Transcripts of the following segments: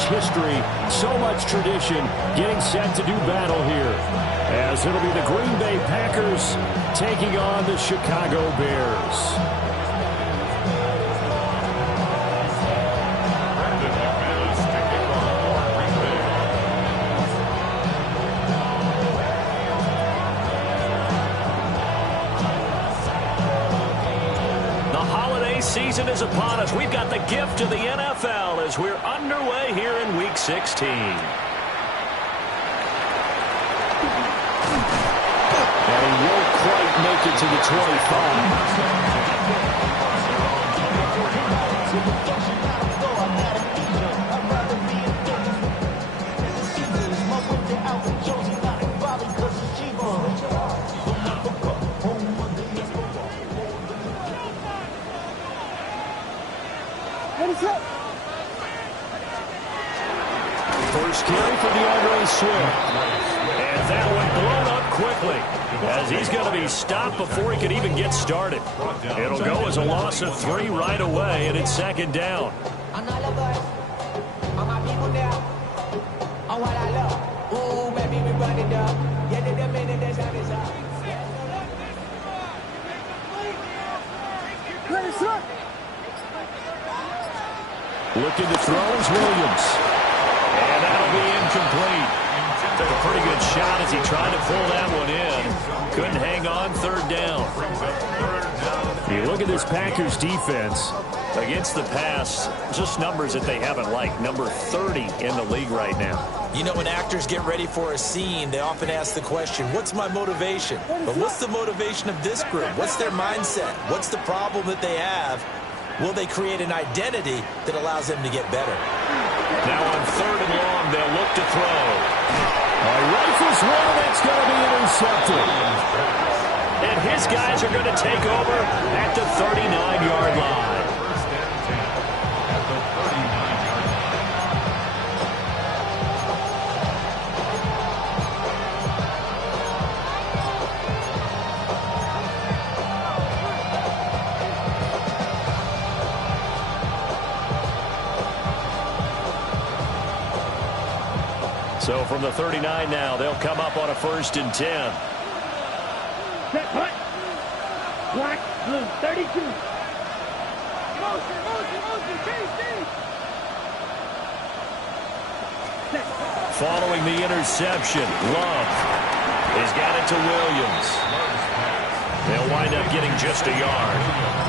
much history, so much tradition getting set to do battle here. As it'll be the Green Bay Packers taking on the Chicago Bears. Season is upon us. We've got the gift of the NFL as we're underway here in Week 16. And he won't quite make it to the 25. First carry for DeAndre Swift. And that one blown up quickly as he's going to be stopped before he could even get started. It'll go as a loss of 3 right away, and it's second down. Looking to throw is Williams. And that'll be incomplete. Took a pretty good shot as he tried to pull that one in. Couldn't hang on, third down. You look at this Packers defense. Against the pass, just numbers that they haven't liked. Number 30 in the league right now. You know, when actors get ready for a scene, they often ask the question, what's my motivation? But what's the motivation of this group? What's their mindset? What's the problem that they have? Will they create an identity that allows them to get better? Now on third and long, they'll look to throw. Rifles one, and it's going to be intercepted. And his guys are going to take over at the 39-yard line. So from the 39 now, they'll come up on a 1st and 10. Set, hut. Black, blue, 32. Motion, chase. Following the interception, Love has got it to Williams. They'll wind up getting just a yard,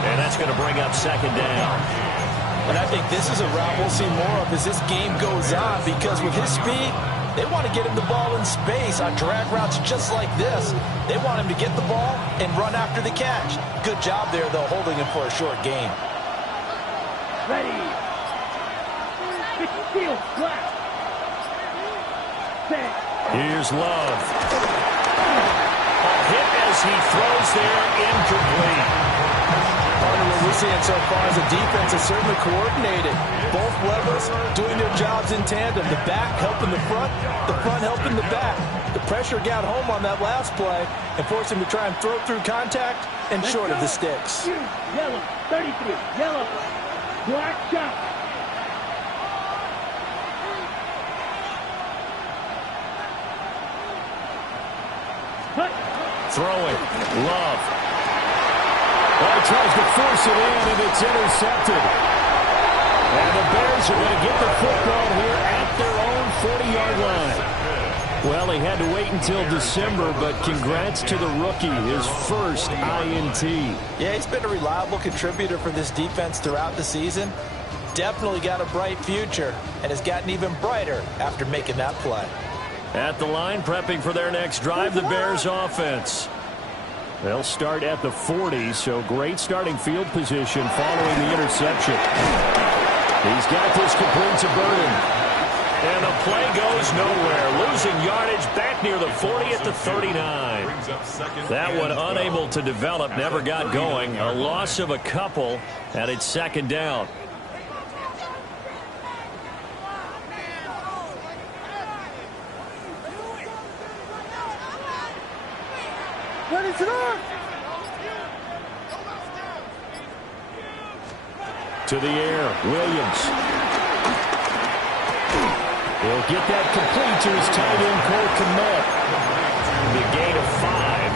and that's going to bring up second down. And I think this is a route we'll see more of as this game goes on, because with his speed, they want to get him the ball in space on drag routes just like this. They want him to get the ball and run after the catch. Good job there, though, holding him for a short gain. Ready. Field, flat. Set. Here's Love. A hit as he throws there, incomplete. What we're seeing so far is the defense is certainly coordinated. Both levels doing their jobs in tandem. The back helping the front helping the back. The pressure got home on that last play and forced him to try and throw through contact and short of the sticks. Yellow, 33, yellow, black shot. Throwing, Love. Well, he tries to force it in, and it's intercepted. And the Bears are going to get the football here at their own 40-yard line. Well, he had to wait until December, but congrats to the rookie, his first INT. Yeah, he's been a reliable contributor for this defense throughout the season. Definitely got a bright future, and has gotten even brighter after making that play. At the line, prepping for their next drive, the Bears offense. They'll start at the 40, so great starting field position following the interception. He's got this complete to Burden. And the play goes nowhere. Losing yardage back near the 40 at the 39. That one unable to develop, never got going. A loss of a couple, and it's second down. To the air, Williams. He'll get that complete to his tight end, Cole Kmet. The gain of 5.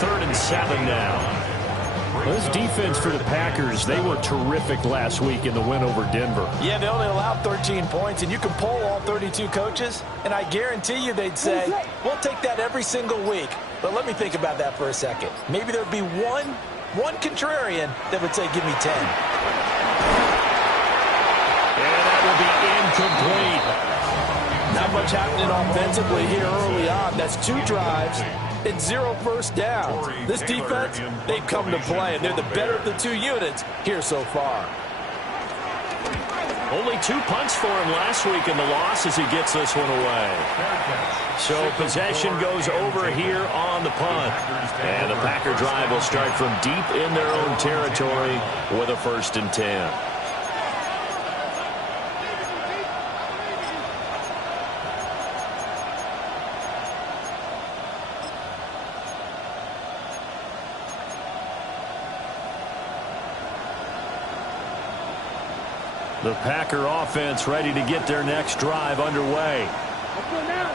3rd and 7 now. This defense for the Packers, they were terrific last week in the win over Denver. Yeah, they only allowed 13 points, and you can poll all 32 coaches, and I guarantee you they'd say, we'll take that every single week. But let me think about that for a second. Maybe there'd be one contrarian that would say, give me 10. And that will be incomplete. Not much happening offensively here early on. That's 2 drives. It's 0 first downs. This defense, they've come to play, and they're the better of the 2 units here so far. Only 2 punts for him last week in the loss as he gets this one away. So possession goes over here on the punt. And the Packer drive will start from deep in their own territory with a 1st and 10. The Packer offense ready to get their next drive underway.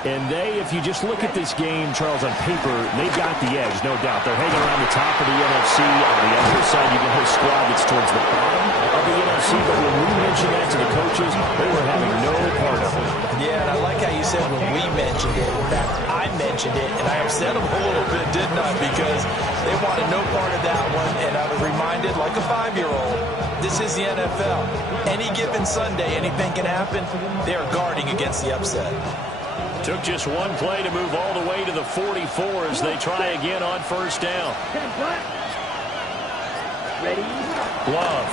And if you just look at this game, Charles, on paper, they've got the edge, no doubt. They're hanging around the top of the NFC. On the other side, you can have a squad that's towards the bottom of the NFC. But when we mentioned that to the coaches, they were having no part of it. Yeah, and I like how you said when we mentioned it. In fact, I mentioned it, and I upset them a little bit, didn't I? Because they wanted no part of that one, and I was reminded, like a 5-year-old, this is the NFL. Any given Sunday, anything can happen. They are guarding against the upset. Took just one play to move all the way to the 44 as they try again on 1st down. Ready? Love.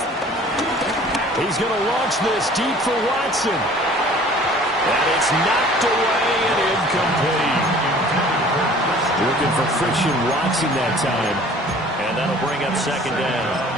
He's going to launch this deep for Watson. And it's knocked away and incomplete. Looking for friction, Watson that time. And that'll bring up 2nd down.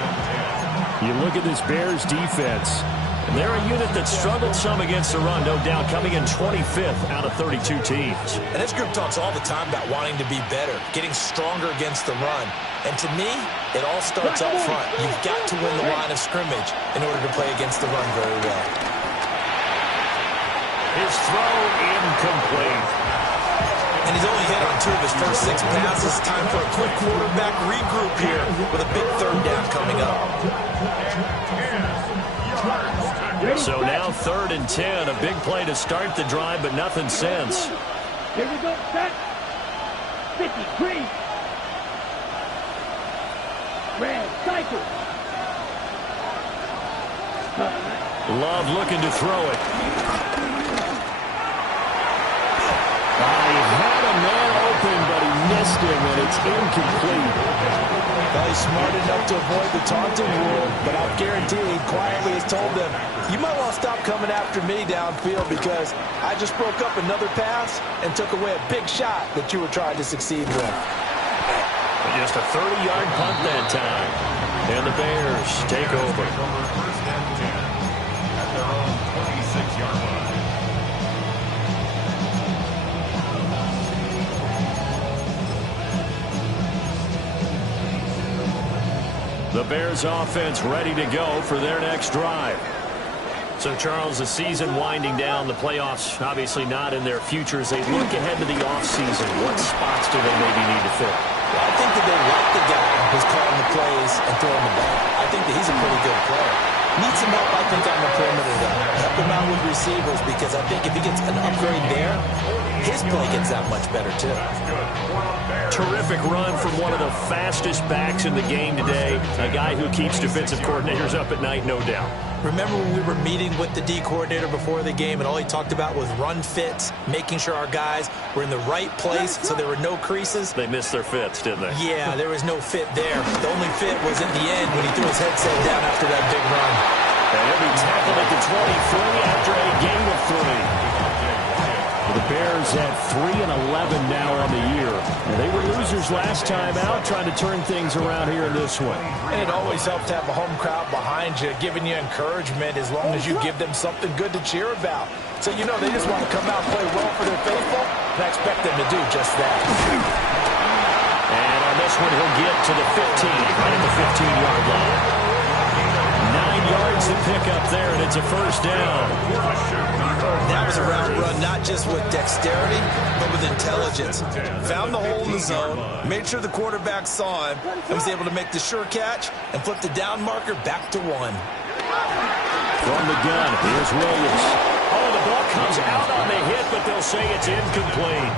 You look at this Bears defense. And they're a unit that struggled some against the run, no doubt, coming in 25th out of 32 teams. And this group talks all the time about wanting to be better, getting stronger against the run. And to me, it all starts up front. You've got to win the line of scrimmage in order to play against the run very well. His throw incomplete. And he's only hit on 2 of his first 6 passes. Time for a quick quarterback regroup here with a big 3rd down coming up. So now 3rd and 10, a big play to start the drive, but nothing since. Here we go, set. 53. Red, cycle. Love looking to throw it. He had a man open, but he missed him, and it's incomplete. Well, he's smart enough to avoid the taunting rule, but I guarantee he quietly has told them, you might want to stop coming after me downfield because I just broke up another pass and took away a big shot that you were trying to succeed with. Just a 30-yard punt that time. And the Bears take over. The Bears offense ready to go for their next drive. So, Charles, the season winding down, the playoffs obviously not in their future. As they look ahead to the offseason, what spots do they maybe need to fill? Well, I think that they like the guy who's calling the plays and throwing the ball. I think that he's a pretty good player. Needs some help, I think, on the perimeter, though. Help him out with receivers because I think if he gets an upgrade there, his play gets that much better, too. Terrific run from one of the fastest backs in the game today. A guy who keeps defensive coordinators up at night, no doubt. Remember when we were meeting with the D coordinator before the game and all he talked about was run fits, making sure our guys were in the right place so there were no creases? They missed their fits, didn't they? Yeah, there was no fit there. The only fit was at the end when he threw his headset down after that big run. And he'll be tackled at the 23 after a gain of 3. The Bears at 3-11 now on the year. And they were losers last time out, trying to turn things around here in this one. And it always helps to have a home crowd behind you, giving you encouragement as long as you give them something good to cheer about. So, you know, they just want to come out and play well for their faithful, and I expect them to do just that. And on this one, he'll get to the 15, right at the 15-yard line. 9 yards to pick up there, and it's a 1st down. That was the route run not just with dexterity, but with intelligence. Found the hole in the zone, made sure the quarterback saw him, and was able to make the sure catch and flip the down marker back to 1. From the gun, here's Williams. Oh, the ball comes out on the hit, but they'll say it's incomplete.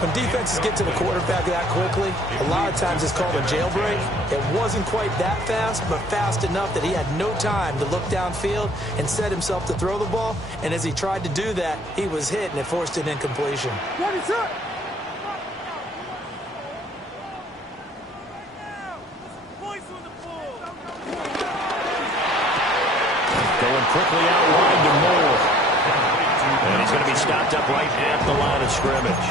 When defenses get to the quarterback that quickly, a lot of times it's called a jailbreak. It wasn't quite that fast, but fast enough that he had no time to look downfield and set himself to throw the ball. And as he tried to do that, he was hit, and it forced an incompletion. Ready, set. Going quickly out wide to Moore. And he's going to be stopped up right at the line of scrimmage.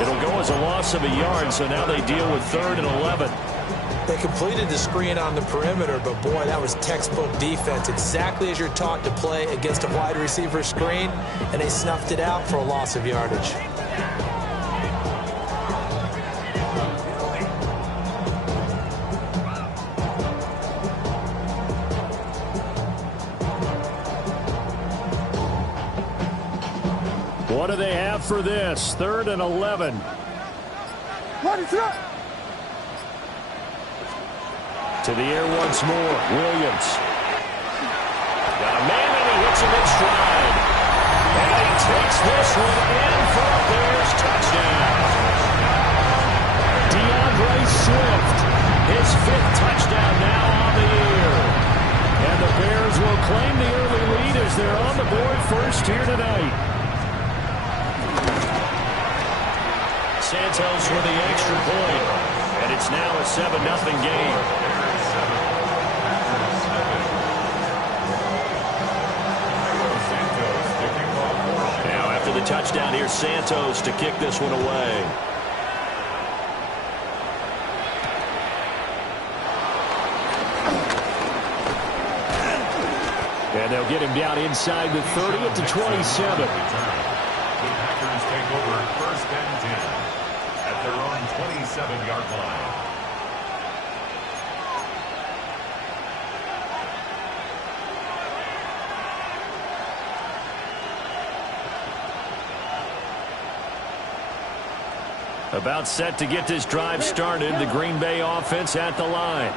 It'll go as a loss of a yard, so now they deal with 3rd and 11. They completed the screen on the perimeter, but boy, that was textbook defense. Exactly as you're taught to play against a wide receiver screen, and they snuffed it out for a loss of yardage. What do they have for this? 3rd and 11. Ready, set. To the air once more. Williams. Got a man and he hits him in stride. And he takes this one in for a Bears touchdown. DeAndre Swift. His 5th touchdown now on the year. And the Bears will claim the early lead as they're on the board first here tonight. Santos with the extra point. And it's now a 7-0 game. Now after the touchdown, here's Santos to kick this one away. And they'll get him down inside the 30 at the 27. Packers take over 1st and 10 at their own 27-yard line. About set to get this drive started, the Green Bay offense at the line.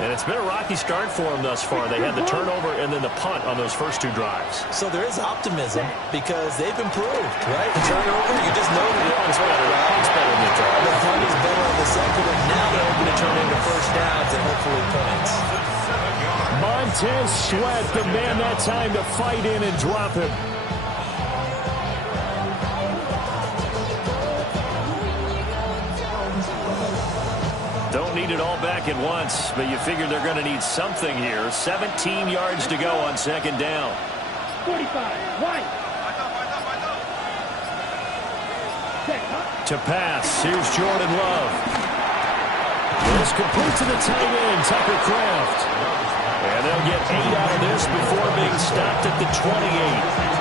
And it's been a rocky start for them thus far. They had the turnover and then the punt on those first 2 drives. So there is optimism because they've improved, right? The turnover, you just know the punt's better. Punt's better than the drive. The punt is better on the second, and now they're able to turn into first downs and hopefully points. Montez Sweat, the man that time to fight in and drop him. Don't need it all back at once, but you figure they're going to need something here. 17 yards to go on 2nd down. 45, right. To pass, here's Jordan Love. This complete to the tight end, Tucker Kraft. And they'll get 8 out of this before being stopped at the 28.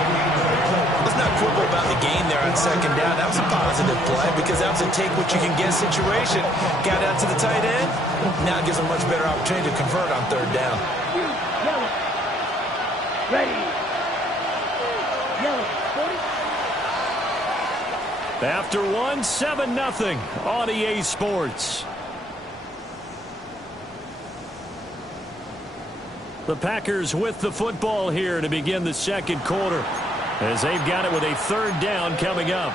Let's not quibble about the gain there on 2nd down. That was a positive play because that was a take-what-you-can-get situation. Got out to the tight end. Now it gives them a much better opportunity to convert on 3rd down. Yellow. Ready. Yellow. 40. After 1, 7-0 on EA Sports. The Packers with the football here to begin the 2nd quarter, as they've got it with a 3rd down coming up.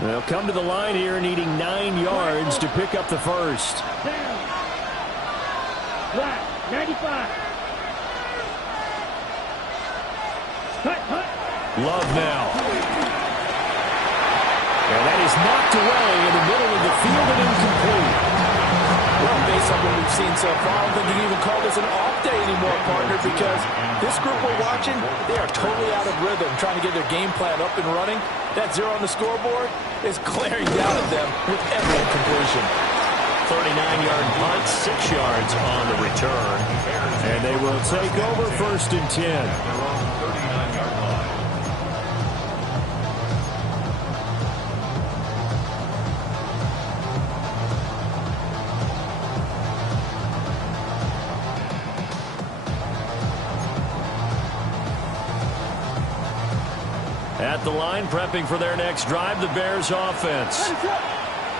They'll come to the line here needing 9 yards to pick up the first. Down. Flat. 95. Hut. Love now. And that is knocked away in the middle of the field and incomplete. Well, based on what we've seen so far, I don't think you can even call this an off day anymore, partner, because this group we're watching, they are totally out of rhythm, trying to get their game plan up and running. That 0 on the scoreboard is glaring down at them with every incompletion. 39-yard punt, 6 yards on the return. And they will take over 1st and 10. At the line, prepping for their next drive, the Bears offense.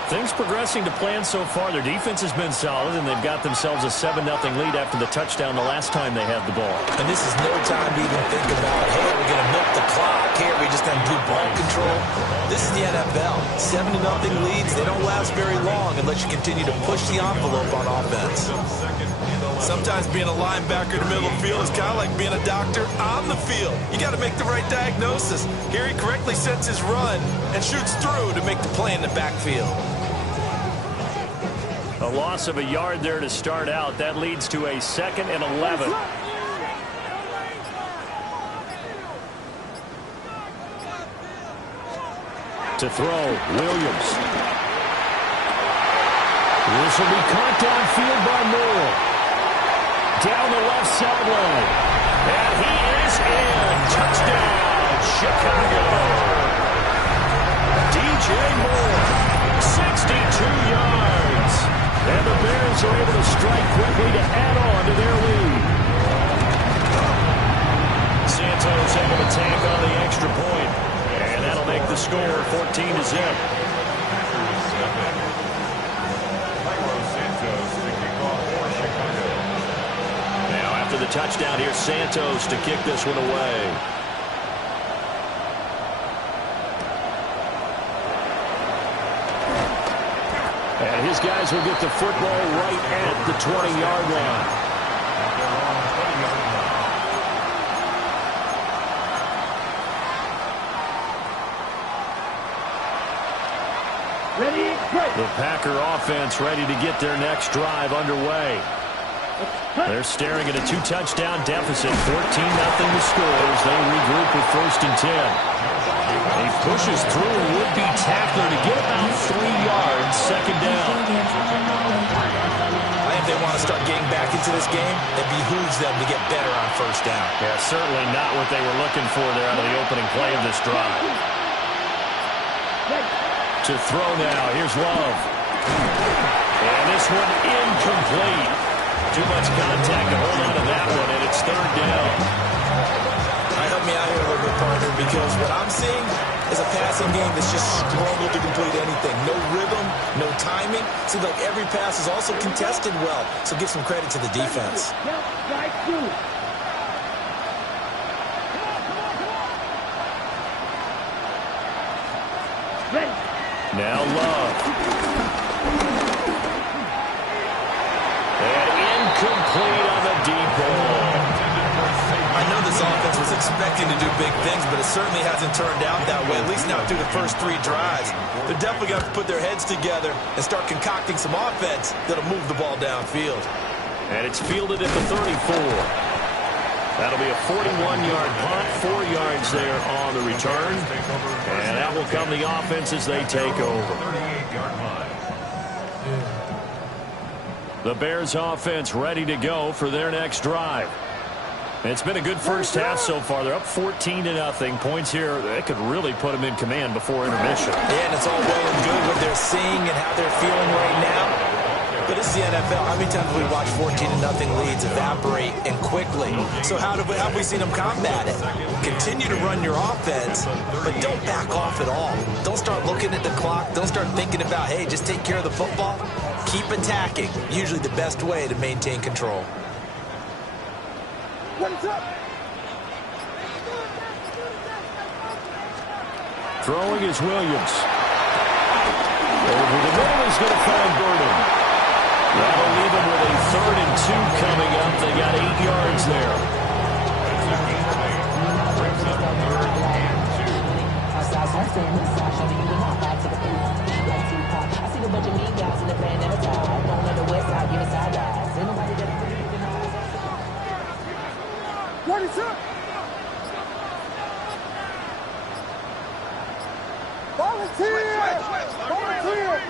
Things progressing to plan so far. Their defense has been solid, and they've got themselves a 7-0 lead after the touchdown the last time they had the ball. And this is no time to even think about, hey, are we going to milk the clock? Hey, are we just going to do ball control? This is the NFL. 7-0 leads, they don't last very long unless you continue to push the envelope on offense. Sometimes being a linebacker in the middle of the field is kind of like being a doctor on the field. You got to make the right diagnosis. Here he correctly sets his run and shoots through to make the play in the backfield. A loss of a yard there to start out. That leads to a 2nd and 11. To throw, Williams. This will be caught downfield by Moore. Down the left sideline. And he is in. Touchdown, Chicago. DJ Moore, 62 yards. And the Bears are able to strike quickly to add on to their lead. Santos able to tank on the extra point. And that'll make the score 14-0. Now after the touchdown, here's Santos to kick this one away. And his guys will get the football right at the 20-yard line. Ready, break. The Packer offense ready to get their next drive underway. They're staring at a 2-touchdown deficit. 14-0 the score as they regroup with 1st and 10. He pushes through a would-be tackler to get about 3 yards, 2nd down. I think they want to start getting back into this game. It behooves them to get better on 1st down. Yeah, certainly not what they were looking for there out of the opening play of this drive. To throw now, here's Love. And this one incomplete. Too much contact to hold on to that one, and it's 3rd down. Help me out here a little bit, partner, because what I'm seeing is a passing game that's just struggled to complete anything. No rhythm, no timing. Seems like every pass is also contested well, so give some credit to the defense. Now Love. And incomplete on the deep ball. I know this offense was expecting to do big things, but it certainly hasn't turned out that way, at least not through the first 3 drives. They're definitely going to put their heads together and start concocting some offense that'll move the ball downfield. And it's fielded at the 34. That'll be a 41-yard punt, 4 yards there on the return. And that will come the offense as they take over. The Bears offense ready to go for their next drive. It's been a good first half so far. They're up 14-0. Points here, they could really put them in command before intermission. Yeah, and it's all well and good what they're seeing and how they're feeling right now. But this is the NFL. How many times have we watched 14-0 leads evaporate and quickly? So how have we seen them combat it? Continue to run your offense, but don't back off at all. Don't start looking at the clock. Don't start thinking about, hey, just take care of the football. Keep attacking. Usually the best way to maintain control. Throwing is Williams. Over the middle is going to find Burden. That'll leave him with a 3rd and 2 coming up. They got 8 yards there. What is up? Volunteer! Volunteer!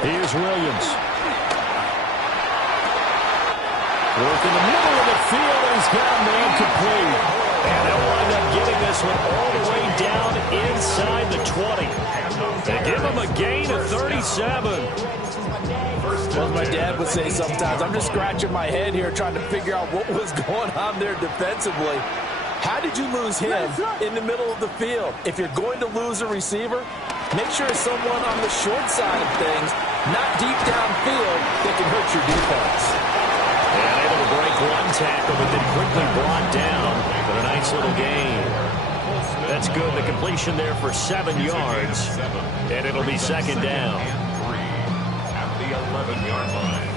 Here's Williams. Work in the middle of the field, and he's got a man complete. And they'll wind up getting this one all the way down inside the 20. They give him a gain of 37. Well, my dad would say sometimes, I'm just scratching my head here trying to figure out what was going on there defensively. How did you lose him in the middle of the field? If you're going to lose a receiver, make sure it's someone on the short side of things, not deep downfield, that can hurt your defense. And able to break one tackle, but then quickly brought down. But a nice little gain. That's good. The completion there for 7 yards. And it'll be second down. At the 11-yard line.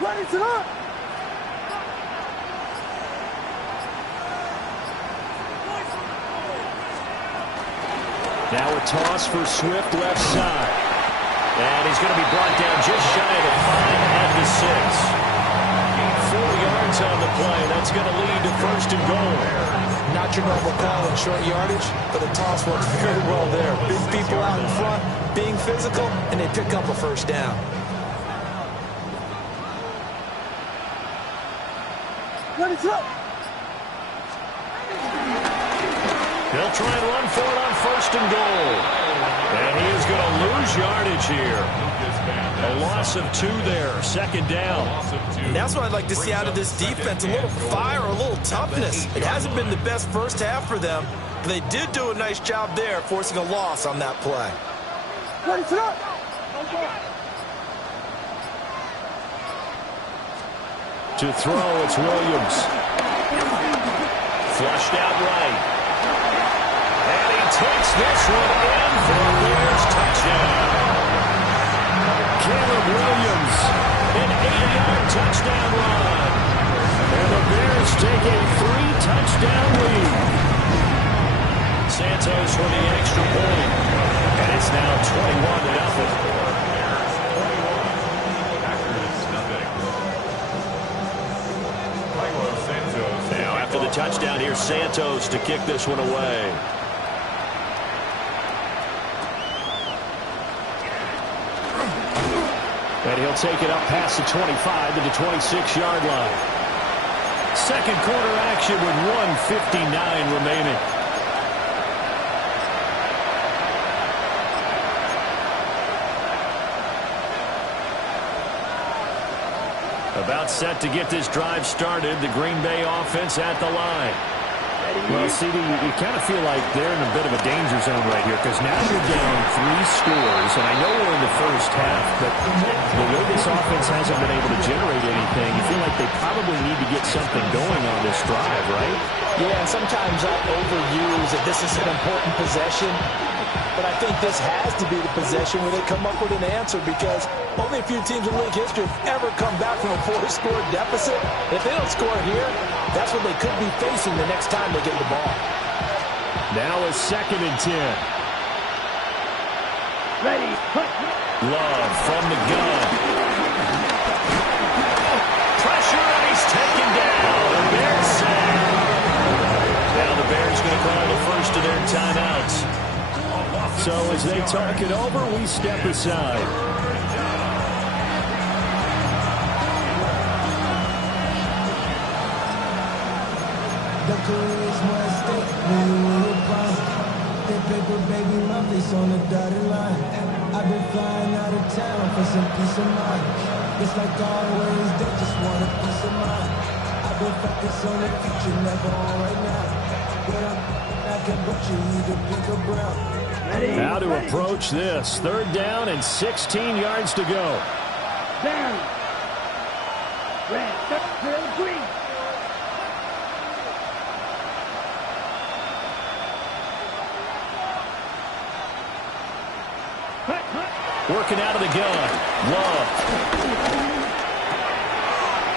Ready to up. Now a toss for Swift left side. And he's going to be brought down just shy of the 5 at the 6. 4 yards on the play. That's going to lead to first and goal. Not your normal call in short yardage, but the toss works very well there. Big people out in front, being physical, and they pick up a first down. Ready to up. They'll try and run for it on first and goal. And he is going to lose yardage here. A loss of 2 there, second down. And that's what I'd like to see out of this defense, a little fire, a little toughness. It hasn't been the best first half for them, but they did do a nice job there, forcing a loss on that play. Ready to up. To throw, it's Williams. Flushed out right. And he takes this one in for a Bears touchdown. Caleb Williams, an 80-yard touchdown run. And the Bears take a 3-touchdown lead. Santos for the extra point. And it's now 21-0. Now after the touchdown, here's Santos to kick this one away. And he'll take it up past the 25 to the 26-yard line. Second quarter action with 1:59 remaining. About set to get this drive started. The Green Bay offense at the line. Well, CD, you kind of feel like they're in a bit of a danger zone right here because now you're down 3 scores, and I know we're in the first half, but the way this offense hasn't been able to generate anything, you feel like they probably need to get something going on this drive, right? Yeah, sometimes I overuse that this is an important possession, but I think this has to be the possession where they come up with an answer because only a few teams in league history have ever come back from a 4-score deficit. If they don't score here, that's what they could be facing the next time they get the ball. Now a 2nd and 10. Ready. Love from the gun. Pressure, and he's taken down. The Bears sack. Now the Bears going to call the first of their timeouts. So as they talk it over, we step aside. The career is one step when you win your prime. That paper, baby, my face on the dotted line. I've been flying out of town for some peace of mind. It's like always, they just want a piece of mind. I've been focused on the future, never on right now. But I can butcher you to pick a brown. How to approach this. 3rd down and 16 yards to go. Down. Red. Green. Working out of the gun. Love.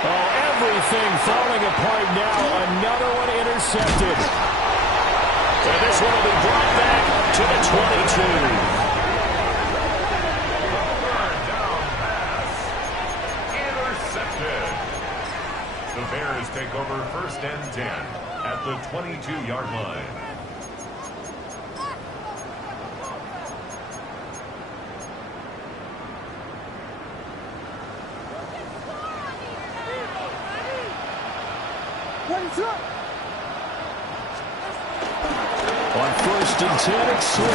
Oh, everything falling apart now. Another one intercepted. And this one will be brought back to the 22. Intercepted. The Bears take over 1st and 10 at the 22-yard line. first and 10 at Swift.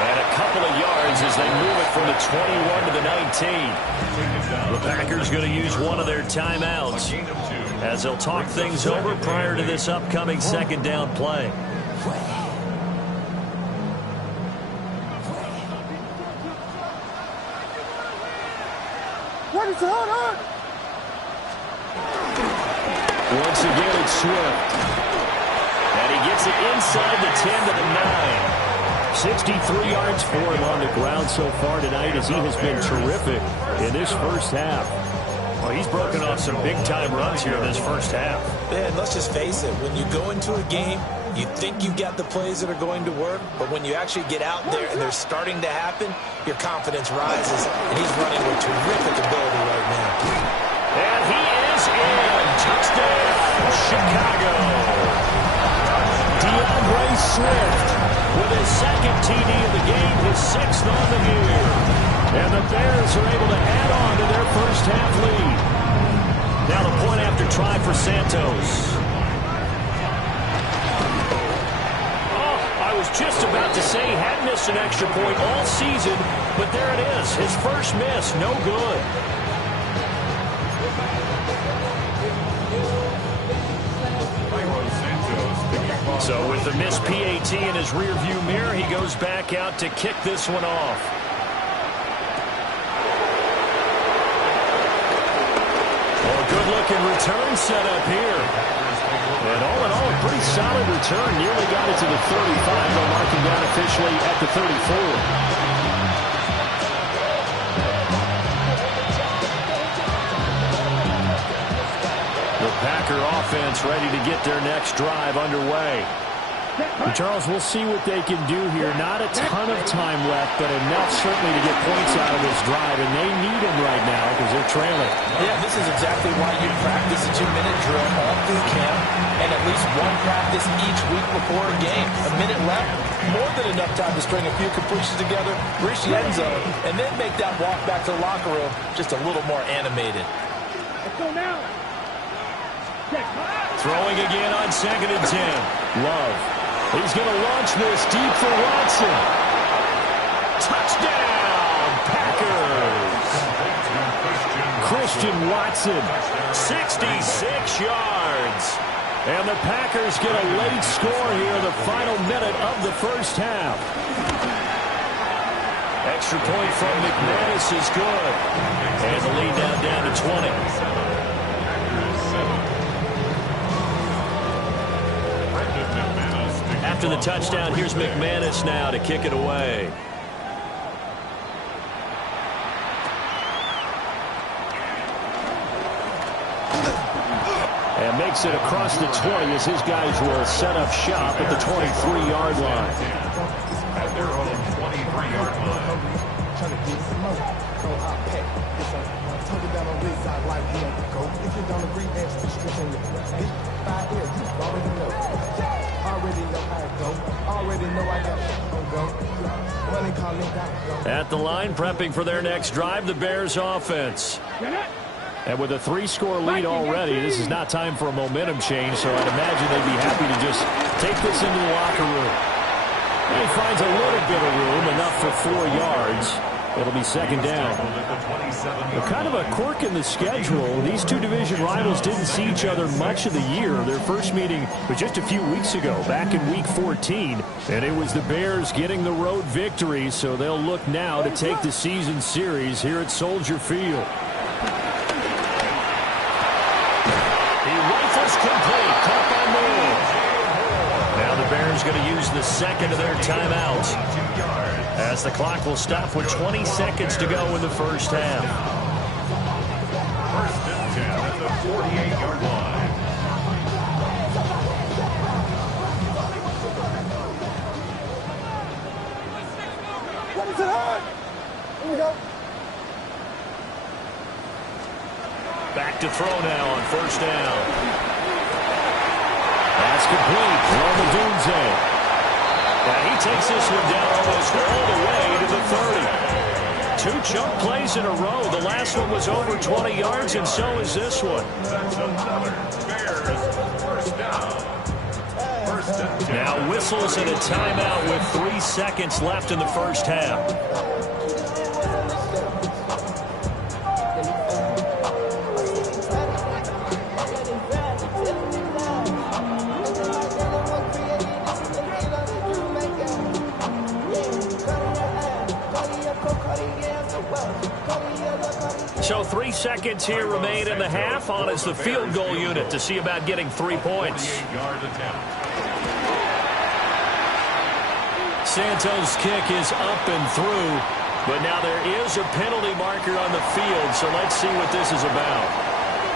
And a couple of yards as they move it from the 21 to the 19. The Packers going to use one of their timeouts as they'll talk things over prior to this upcoming second down play. What is on? Once again, it's Swift. And he gets it inside the 10 to the 9. 63 yards for him on the ground so far tonight as he has been terrific in this first half. Well, he's broken off some big-time runs here in this first half. Yeah, and let's just face it. When you go into a game, you think you've got the plays that are going to work, but when you actually get out there and they're starting to happen, your confidence rises, and he's running with terrific ability right now. And he is in. Touchdown, Chicago. DeAndre Swift with his second TD of the game, his 6th on the year. And the Bears are able to add on to their first half lead. Now the point after try for Santos. I was just about to say he had missed an extra point all season, but there it is. His first miss, no good. So with the missed PAT in his rearview mirror, he goes back out to kick this one off. Well, a good-looking return set up here. And all in all, a pretty solid return. Nearly got it to the 35. They'll mark him down officially at the 34. The Packer offense ready to get their next drive underway. And Charles, we'll see what they can do here. Not a ton of time left, but enough certainly to get points out of this drive, and they need them right now because they're trailing. Yeah, this is exactly why you practice a 2-minute drill all through camp and at least one practice each week before a game. A minute left, more than enough time to string a few completions together, reach the end zone, and then make that walk back to the locker room just a little more animated. Let's go now. Throwing again on 2nd and 10. Love. He's going to launch this deep for Watson. Touchdown, Packers. Christian Watson, 66 yards. And the Packers get a late score here in the final minute of the first half. Extra point from McManus is good. And the lead down to 20. After the touchdown, here's McManus now to kick it away. And makes it across the 20 as his guys will set up shop at the 23-yard line. At their own 23-yard line. At the line, prepping for their next drive, the Bears offense. And with a 3-score lead already, this is not time for a momentum change, so I'd imagine they'd be happy to just take this into the locker room. And he finds a little bit of room, enough for 4 yards. It'll be second down. But kind of a quirk in the schedule. These two division rivals didn't see each other much of the year. Their first meeting was just a few weeks ago, back in Week 14. And it was the Bears getting the road victory, so they'll look now to take the season series here at Soldier Field. He rifles complete. Caught by Moore. Now the Bears going to use the second of their timeouts, as the clock will stop with 20 seconds to go in the first half. First and 10 at the 48-yard line. What is it on? Here we go. Back to throw now on first down. That's complete. Romadunze. And he takes this one down almost all the way to the 30. 2 chunk plays in a row. The last one was over 20 yards, and so is this one. That's another Bears first down. First Now whistles and a timeout with 3 seconds left in the first half. So 3 seconds here remain in the half. On is the field goal unit to see about getting 3 points. Santos' kick is up and through, but now there is a penalty marker on the field, so let's see what this is about.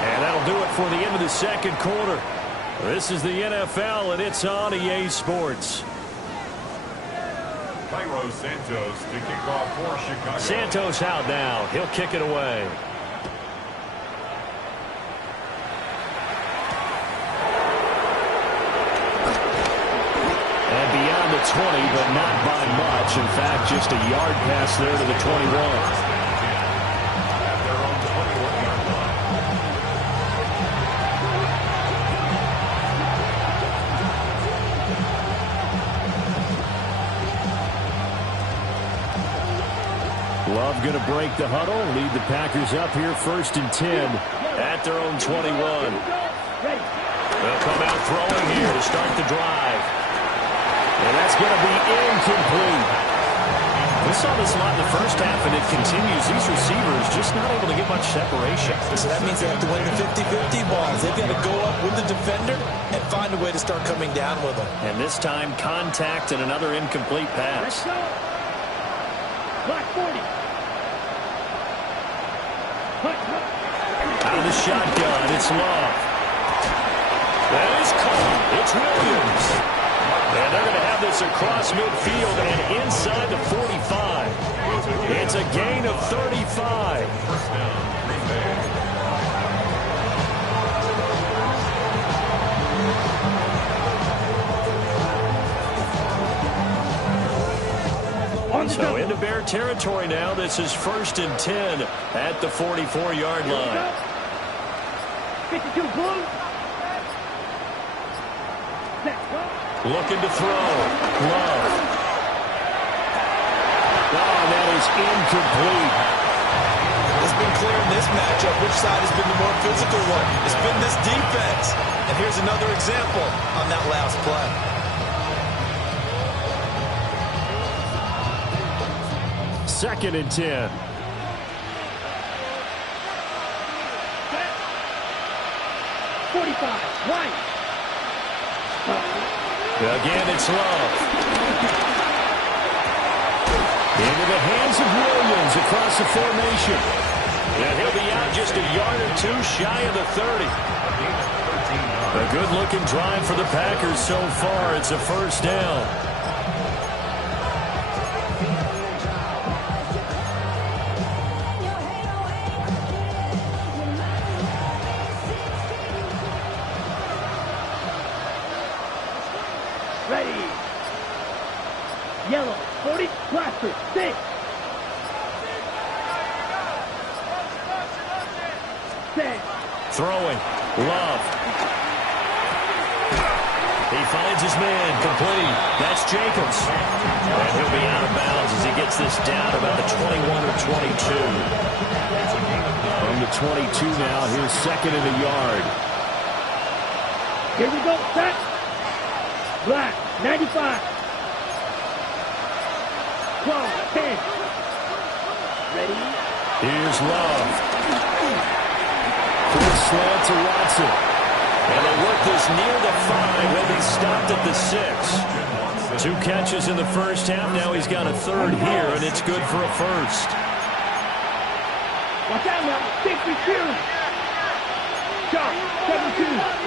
And that'll do it for the end of the second quarter. This is the NFL, and it's on EA Sports. Santos to kick off for Chicago. Santos out now. He'll kick it away. And beyond the 20, but not by much. In fact, just a yard pass there to the 21. Love going to break the huddle, lead the Packers up here 1st and 10 at their own 21. They'll come out throwing here to start the drive. And that's going to be incomplete. We saw this a lot in the first half, and it continues. These receivers just not able to get much separation. So that means they have to win the 50-50 balls. They've got to go up with the defender and find a way to start coming down with them. And this time, contact and another incomplete pass. Black 40. Out of the shotgun, it's Love. That is caught. It's Williams. And they're going to have this across midfield and inside the 45. It's a gain of 35. First down, Green Bay. So into Bear territory now. This is 1st and 10 at the 44-yard line. 52 blue. Looking to throw. Love. Oh, that is incomplete. It's been clear in this matchup which side has been the more physical one. It's been this defense. And here's another example on that last play. 2nd and 10. White. Again, it's Love. Into the hands of Williams across the formation. And he'll be out just a yard or two shy of the 30. A good-looking drive for the Packers so far. It's a 1st down. Ready. Yellow. 40. Blaster. 6. 6. Throwing. Love. He finds his man. Complete. That's Jacobs. And he'll be out of bounds as he gets this down about the 21 or 22. From the 22 now. Here's 2nd and a yard. Here we go. Set. Black. 95. 12. 10. Ready. Here's Love. Quick slant to Watson. And they work this near the 5. He'll be stopped at the 6. 2 catches in the first half. Now he's got a 3rd here, and it's good for a 1st. Watch out now. 62. Shot. 72.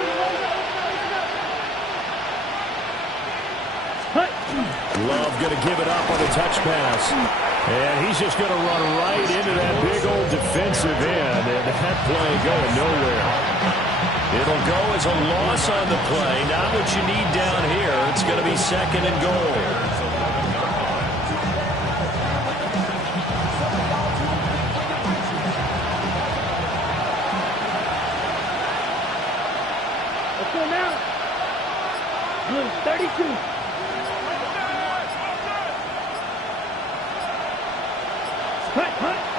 Love going to give it up on a touch pass. And he's just going to run right into that big old defensive end. And that play going nowhere. It'll go as a loss on the play. Not what you need down here. It's going to be 2nd and goal. Let's go now. Blue. 32.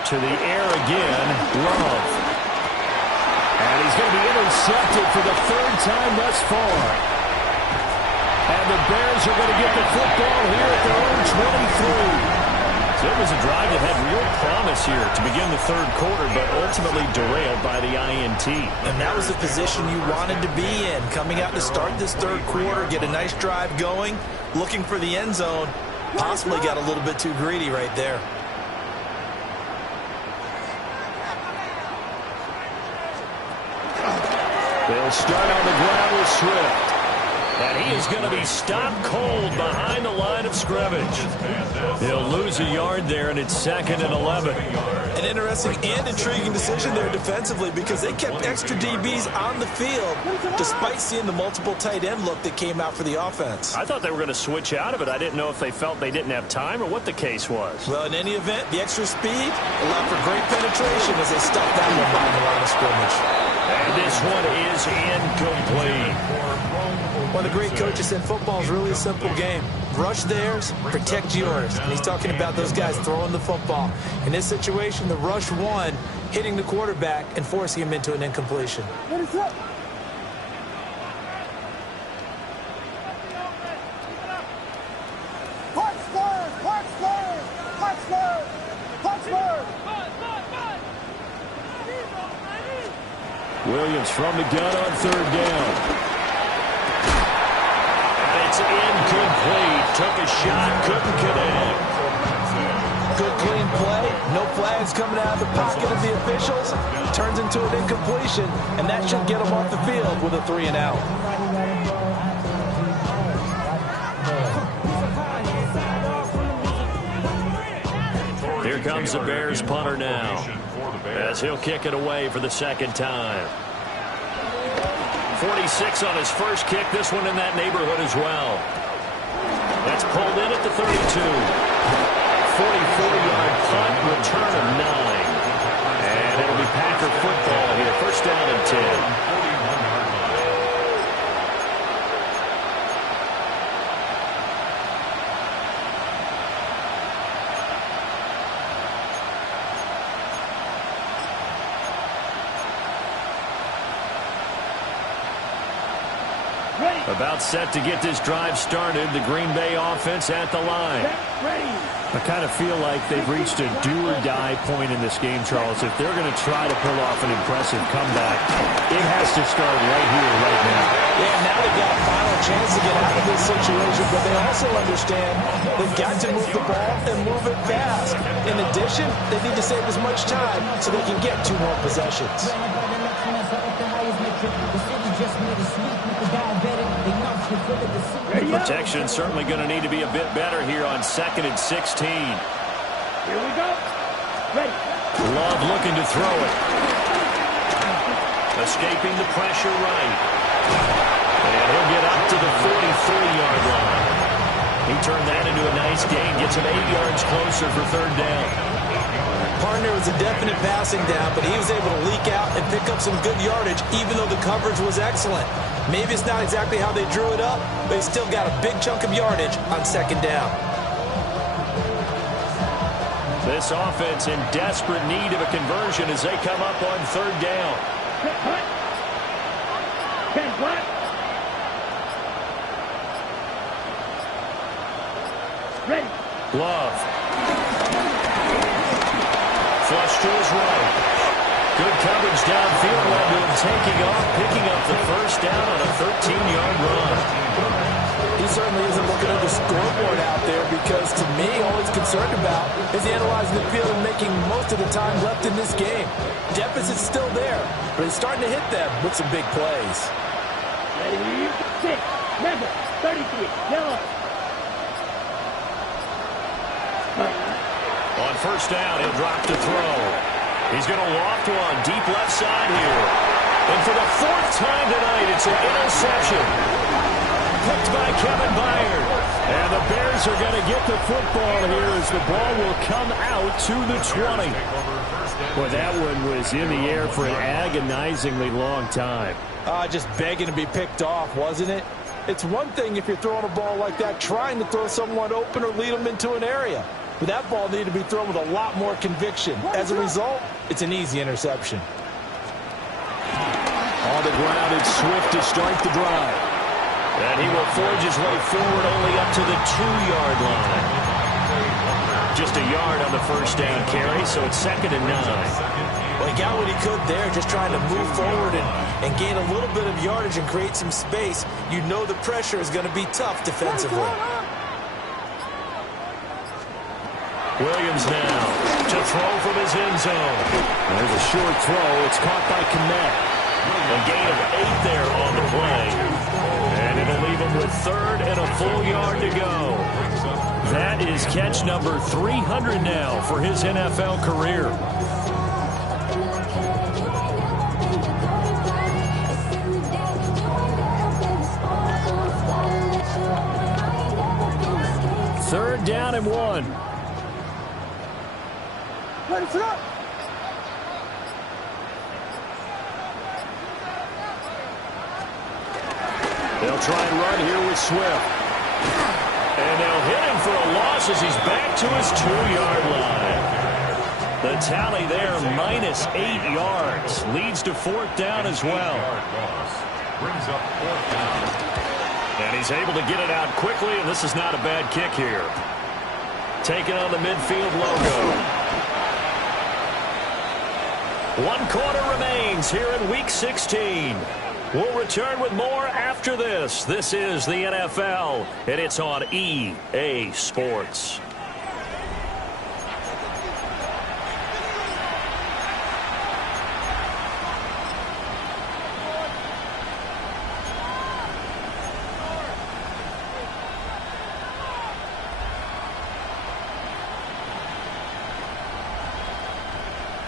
To the air again, Love. And he's going to be intercepted for the third time thus far. And the Bears are going to get the football here at their own 23. So it was a drive that had real promise here to begin the third quarter, but ultimately derailed by the INT. And that was the position you wanted to be in. Coming out to start this third quarter, get a nice drive going, looking for the end zone. Possibly got a little bit too greedy right there. They'll start on the ground with Swift. And he is going to be stopped cold behind the line of scrimmage. He'll lose a yard there, and it's 2nd and 11. An interesting and intriguing decision there defensively because they kept extra DBs on the field despite seeing the multiple tight end look that came out for the offense. I thought they were going to switch out of it. I didn't know if they felt they didn't have time or what the case was. Well, in any event, the extra speed allowed for great penetration as they stopped that one behind the line of scrimmage. And this one is incomplete. One of the great coaches said football is really a simple game. Rush theirs, protect yours. And he's talking about those guys throwing the football. In this situation, the rush won, hitting the quarterback and forcing him into an incompletion. What is up? Williams from the gun on third down. And it's incomplete. Took a shot, couldn't connect. Good clean play. No flags coming out of the pocket of the officials. Turns into an incompletion, and that should get them off the field with a 3 and out. Here comes the Bears punter now, as he'll kick it away for the second time. 46 on his first kick. This one in that neighborhood as well. That's pulled in at the 32. 44-yard punt, return of 9. And it'll be Packer football here. First down and 10. About set to get this drive started. The Green Bay offense at the line. I kind of feel like they've reached a do-or-die point in this game, Charles. If they're going to try to pull off an impressive comeback, it has to start right here, right now. Yeah, now they've got a final chance to get out of this situation, but they also understand they've got to move the ball and move it fast. In addition, they need to save as much time so they can get 2 more possessions. Protection certainly going to need to be a bit better here on 2nd and 16. Here we go. Ready. Love looking to throw it. Escaping the pressure right. And he'll get up to the 43-yard line. He turned that into a nice gain. Gets him 8 yards closer for third down. Partner was a definite passing down, but he was able to leak out and pick up some good yardage, even though the coverage was excellent. Maybe it's not exactly how they drew it up, but he still got a big chunk of yardage on second down. This offense in desperate need of a conversion as they come up on third down. Ready. Love. Flush to his right. Good coverage downfield led to him taking off, picking up the first down on a 13-yard run. He certainly isn't looking at the scoreboard out there because, to me, all he's concerned about is analyzing the field and making most of the time left in this game. Deficit's still there, but he's starting to hit them with some big plays. Ready, sit. Number 33, yellow. On first down, he'll drop to throw. He's going to loft one deep left side here. And for the 4th time tonight, it's an interception. Picked by Kevin Byard. And the Bears are going to get the football here as the ball will come out to the 20. Boy, that one was in the air for an agonizingly long time. Just begging to be picked off, wasn't it? It's one thing if you're throwing a ball like that, trying to throw someone open or lead them into an area. But that ball needed to be thrown with a lot more conviction. As a result, it's an easy interception. On the ground, it's Swift to start the drive. And he will forge his way forward only up to the 2-yard line. Just a yard on the first down carry, so it's 2nd and 9. Well, he got what he could there, just trying to move forward and gain a little bit of yardage and create some space. You know the pressure is going to be tough defensively. Williams now to throw from his end zone. There's a short throw. It's caught by Kmet. A gain of 8 there on the play. And it'll leave him with 3rd and a full yard to go. That is catch number 300 now for his NFL career. Third down and 1. Ready, set up. They'll try and run here with Swift. And they'll hit him for a loss as he's back to his 2-yard line. The tally there, minus 8 yards. Leads to 4th down as well. Brings up 4th down. And he's able to get it out quickly, and this is not a bad kick here. Taking on the midfield logo. 1 quarter remains here in Week 16. We'll return with more after this. This is the NFL, and it's on EA Sports.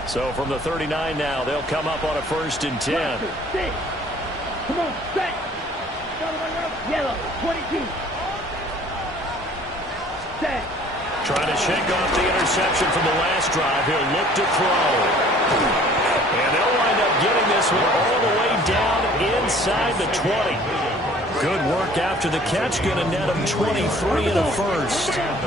So from the 39 now, they'll come up on a 1st and 10. Come on, set. Yellow, 22. Set. Trying to shake off the interception from the last drive. He'll look to throw. And they'll wind up getting this one all the way down inside the 20. Good work after the catch. Going to net him 23 and a first. First down.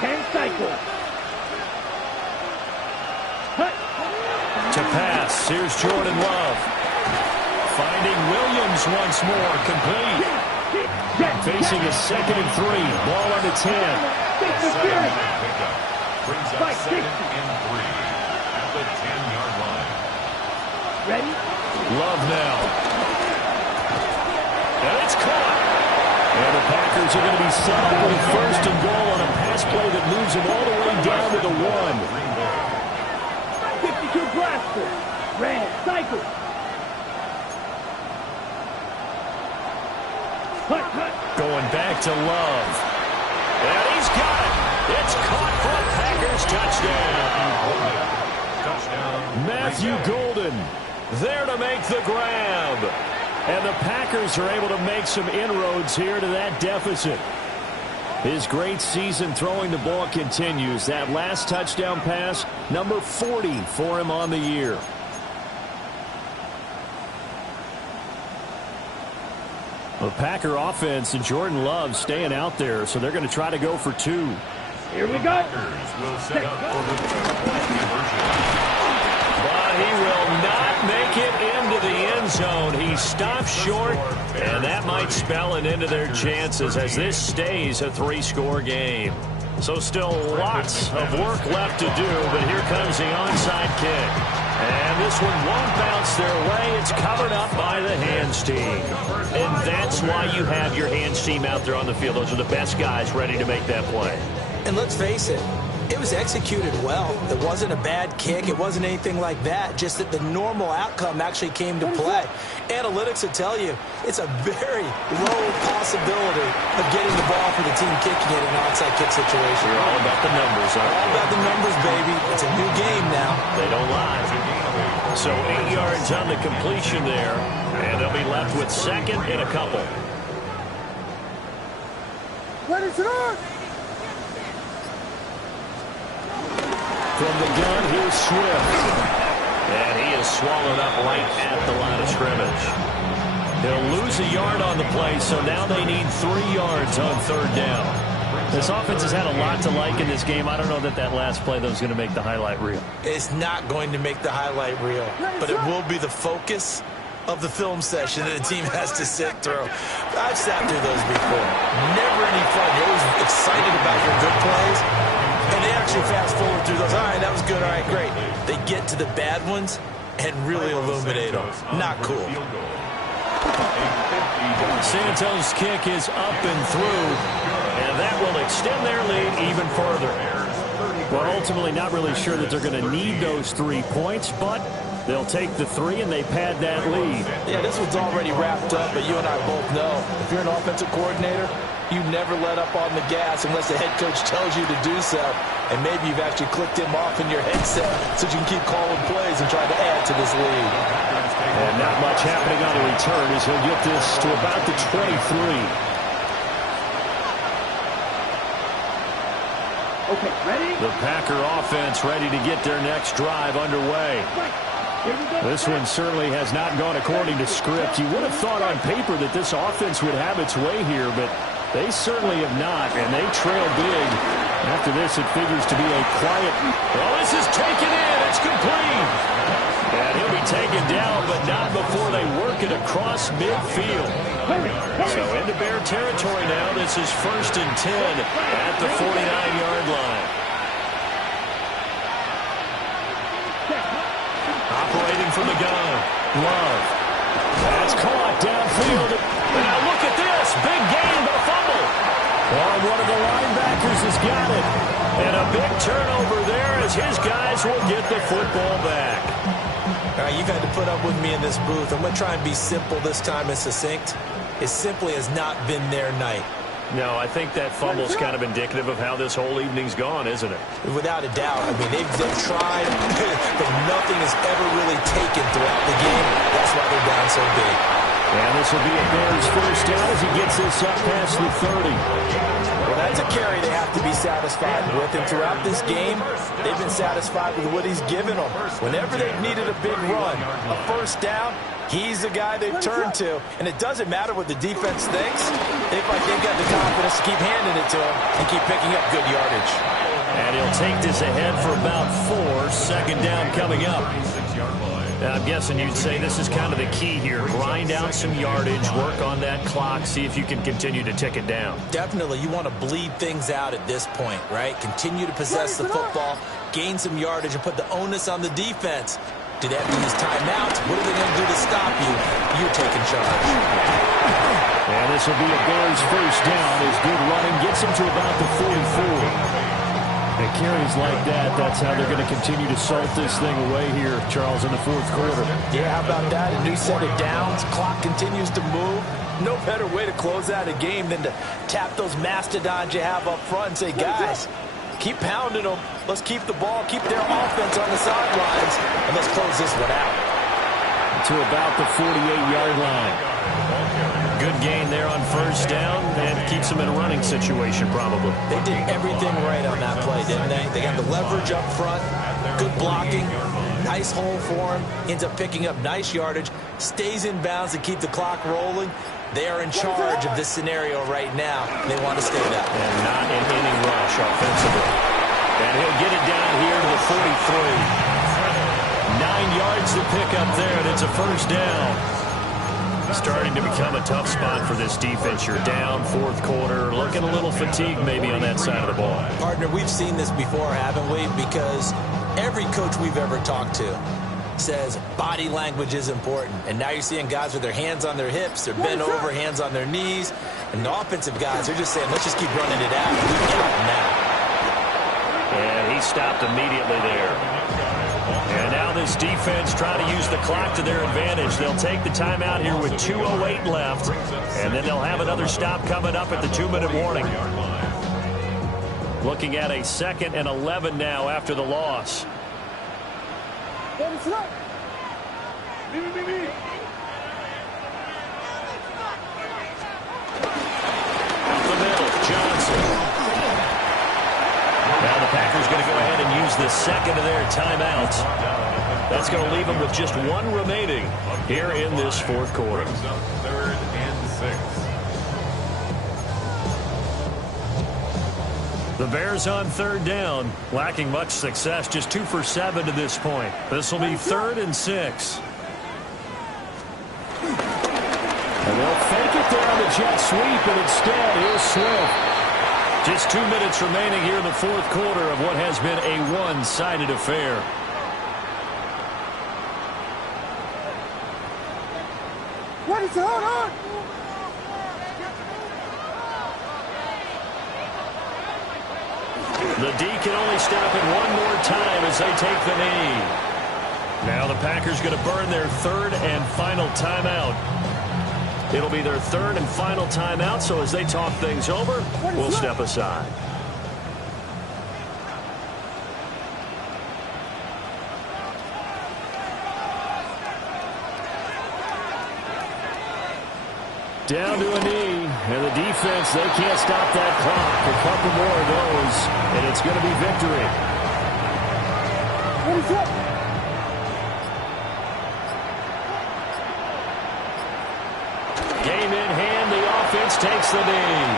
10 cycle. To pass, here's Jordan Love. Finding Williams once more, complete. Facing a 2nd and 3, ball on the 10. Second pickup. Brings up 2nd and 3 at the 10-yard line. Ready? Love now. And it's caught. And the Packers are going to be set up with 1st and goal on a pass play that moves them all the way down to the 1. Blaster. Red, cycle. Going back to Love. And he's got it. It's caught for a Packers touchdown. Matthew Golden there to make the grab. And the Packers are able to make some inroads here to that deficit. His great season throwing the ball continues. That last touchdown pass, number 40 for him on the year. The Packer offense and Jordan Love staying out there, so they're going to try to go for 2. Here we go. Packers will set up for the 2-point conversion. But he will not make it into the end zone. He stops short, and that might spell an end to their chances as this stays a 3-score game. So still lots of work left to do, but here comes the onside kick. And this one won't bounce their way. It's covered up by the hands team. And that's why you have your hands team out there on the field. Those are the best guys ready to make that play. And let's face it, it was executed well. It wasn't a bad kick. It wasn't anything like that. Just that the normal outcome actually came to play. Analytics will tell you it's a very low possibility of getting the ball for the team kicking it in an onside kick situation. You're all about the numbers, aren't you? All about the numbers, baby. It's a new game now. They don't lie. So 8 yards on the completion there, and they'll be left with 2nd and a couple. Ready, set up. From the gun, here's Swift. And he ball swallowed up right at the line of scrimmage. They'll lose a yard on the play, so now they need 3 yards on third down. This offense has had a lot to like in this game. I don't know that last play, though, is going to make the highlight reel. It's not going to make the highlight reel, but it will be the focus of the film session that the team has to sit through. I've sat through those before. Never any fun. You're always excited about your good plays, and they actually fast forward through those. All right, that was good. All right, great. They get to the bad ones and really illuminate them. Not cool. Santos' kick is up and through, and that will extend their lead even further. Well, ultimately not really sure that they're going to need those 3 points, but they'll take the 3 and they pad that lead. Yeah, this one's already wrapped up, but you and I both know if you're an offensive coordinator, you never let up on the gas unless the head coach tells you to do so. And maybe you've actually clicked him off in your headset so you can keep calling plays and try to add to this lead. And not much happening on the return as he'll get this to about the 23. Okay, ready? The Packer offense ready to get their next drive underway. This one certainly has not gone according to script. You would have thought on paper that this offense would have its way here, but they certainly have not, and they trail big. After this, it figures to be a quiet. Well, this is taken in. It's complete. And he'll be taken down, but not before they work it across midfield. So into Bear territory now. This is 1st and 10 at the 49-yard line. Operating from the gun. Love. That's caught downfield. And now look at this. Big gain, but a fumble. Oh, one of the linebackers has got it. And a big turnover there as his guys will get the football back. All right, you've had to put up with me in this booth. I'm going to try and be simple this time and succinct. It simply has not been their night. No, I think that fumble's kind of indicative of how this whole evening's gone, isn't it? Without a doubt. I mean, they've tried, but nothing has ever really taken throughout the game. That's why they're down so big. And this will be a Bears first down as he gets this up past the 30. Well, that's a carry they have to be satisfied with. And throughout this game, they've been satisfied with what he's given them. Whenever they've needed a big run, a first down, he's the guy they've turned to. And it doesn't matter what the defense thinks. They've got the confidence to keep handing it to him and keep picking up good yardage. And he'll take this ahead for about 4. Second down coming up. I'm guessing you'd say this is kind of the key here. Grind out some yardage, work on that clock, see if you can continue to tick it down. Definitely. You want to bleed things out at this point, right? Continue to possess the football, gain some yardage, and put the onus on the defense. Do they have to use timeouts? What are they going to do to stop you? You're taking charge. And this will be a Bears first down as good running gets him to about the 44. And carries like that, that's how they're going to continue to salt this thing away here, Charles, in the 4th quarter. Yeah, how about that? A new set of downs. Clock continues to move. No better way to close out a game than to tap those mastodons you have up front and say, guys, keep pounding them. Let's keep the ball, keep their offense on the sidelines, and let's close this one out. To about the 48-yard line. Good gain there on first down and keeps them in a running situation probably. They did everything right on that play, didn't they? They got the leverage up front, good blocking, nice hole for him, ends up picking up nice yardage, stays in bounds to keep the clock rolling. They are in charge of this scenario right now. They want to stay that way. And not in any rush offensively. And he'll get it down here to the 43. 9 yards to pick up there, and it's a first down. Starting to become a tough spot for this defense. You're down 4th quarter, looking a little fatigued maybe on that side of the ball. Partner, we've seen this before, haven't we? Because every coach we've ever talked to says body language is important. And now you're seeing guys with their hands on their hips, they're bent over, hands on their knees. And the offensive guys, they're just saying, let's just keep running it out. We got him now. And he stopped immediately there. And now this defense trying to use the clock to their advantage. They'll take the timeout here with 2:08 left. And then they'll have another stop coming up at the 2-minute warning. Looking at a 2nd and 11 now after the loss. Out the middle, Johnson. Now the Packers going to go ahead and use the 2nd of their timeouts. That's going to leave them with just one remaining here in this fourth quarter. Brings up 3rd and 6. The Bears on 3rd down, lacking much success, just 2 for 7 to this point. This will be 3rd and 6. And they'll fake it down the jet sweep, and instead, here's Swift. Just 2 minutes remaining here in the fourth quarter of what has been a one-sided affair. What is it? Hold on! The D can only stop it one more time as they take the knee. Now the Packers going to burn their 3rd and final timeout. It'll be their 3rd and final timeout, so as they talk things over, we'll step aside. Down to a knee, and the defense, they can't stop that clock. A couple more of those, and it's going to be victory. What is it? Game in hand, the offense takes the knee.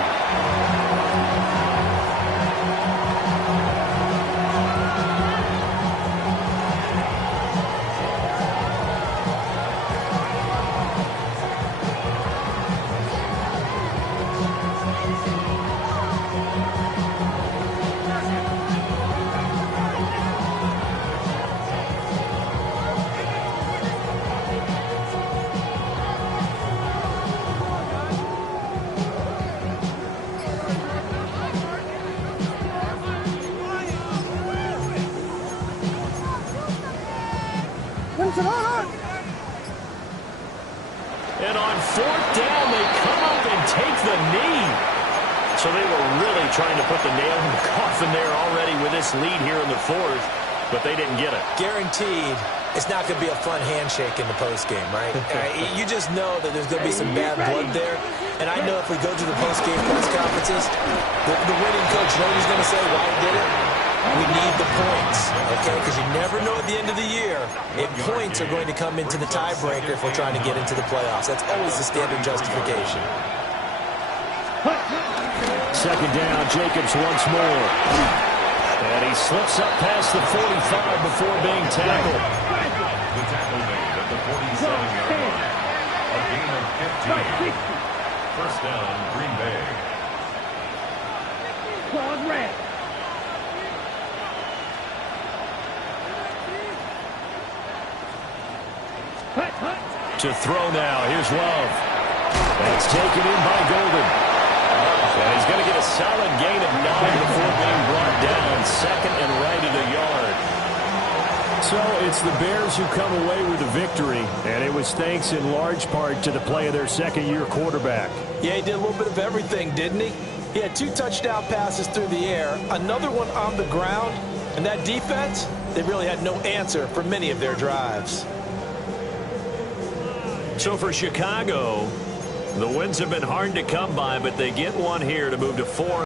What is it? Hold on! And on 4th down, they come up and take the knee. So they were really trying to put the nail in the coffin there already with this lead here in the 4th, but they didn't get it. Guaranteed, it's not going to be a fun handshake in the postgame, right? You just know that there's going to be some bad blood there. And I know if we go to the postgame press conferences, the winning coach, you know what he's going to say, why he did it? We need the points, okay? Because you never know at the end of the year if points are going to come into the tiebreaker if we're trying to get into the playoffs. That's always the standard justification. 2nd down, Jacobs once more. And he slips up past the 45 before being tackled. The tackle made at the 47-yard line. A gain of 15. 1st down, Green Bay. Claude red. To throw now, here's Love. That's taken in by Golden. And he's going to get a solid gain of 9 before being brought down. 2nd and right at a yard. So it's the Bears who come away with the victory, and it was thanks in large part to the play of their 2nd-year quarterback. Yeah, he did a little bit of everything, didn't he? He had 2 touchdown passes through the air, another one on the ground, and that defense, they really had no answer for many of their drives. So for Chicago, the wins have been hard to come by, but they get one here to move to 4.